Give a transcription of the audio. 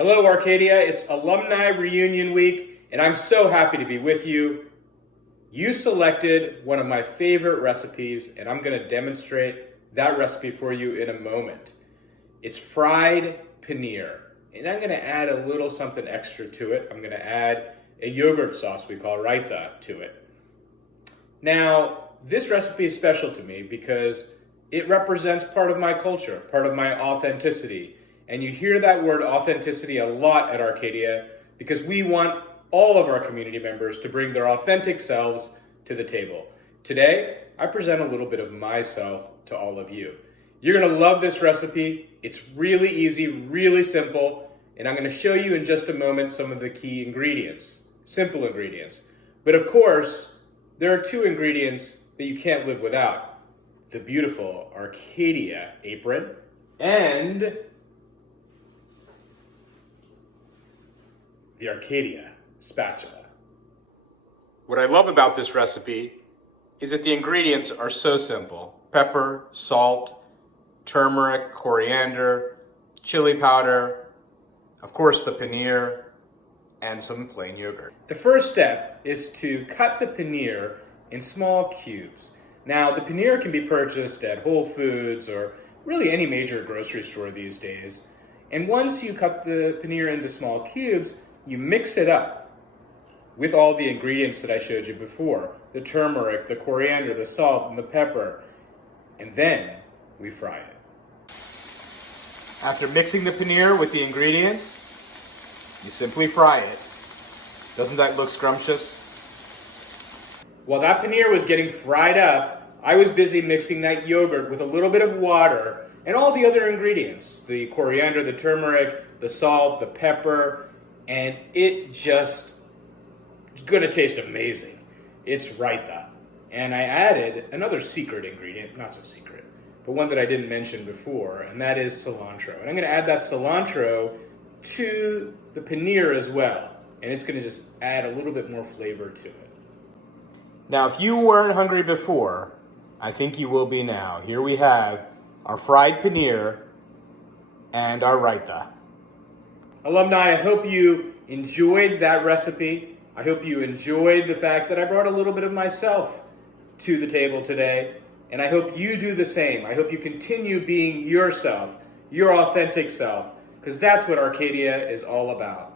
Hello Arcadia, it's Alumni Reunion Week, and I'm so happy to be with you. You selected one of my favorite recipes, and I'm going to demonstrate that recipe for you in a moment. It's fried paneer, and I'm going to add a little something extra to it. I'm going to add a yogurt sauce we call Raita to it. Now, this recipe is special to me because it represents part of my culture, part of my authenticity. And you hear that word authenticity a lot at Arcadia because we want all of our community members to bring their authentic selves to the table. Today, I present a little bit of myself to all of you. You're gonna love this recipe. It's really easy, really simple, and I'm gonna show you in just a moment some of the key ingredients, simple ingredients. But of course, there are two ingredients that you can't live without. The beautiful Arcadia apron and the Arcadia spatula. What I love about this recipe is that the ingredients are so simple. Pepper, salt, turmeric, coriander, chili powder, of course the paneer, and some plain yogurt. The first step is to cut the paneer in small cubes. Now, the paneer can be purchased at Whole Foods or really any major grocery store these days. And once you cut the paneer into small cubes, you mix it up with all the ingredients that I showed you before. The turmeric, the coriander, the salt, and the pepper. And then we fry it. After mixing the paneer with the ingredients, you simply fry it. Doesn't that look scrumptious? While that paneer was getting fried up, I was busy mixing that yogurt with a little bit of water and all the other ingredients. The coriander, the turmeric, the salt, the pepper, and it's gonna taste amazing. It's Raita. And I added another secret ingredient, not so secret, but one that I didn't mention before, and that is cilantro. And I'm gonna add that cilantro to the paneer as well. And it's gonna just add a little bit more flavor to it. Now, if you weren't hungry before, I think you will be now. Here we have our fried paneer and our Raita. Alumni, I hope you enjoyed that recipe. I hope you enjoyed the fact that I brought a little bit of myself to the table today. And I hope you do the same. I hope you continue being yourself, your authentic self, because that's what Arcadia is all about.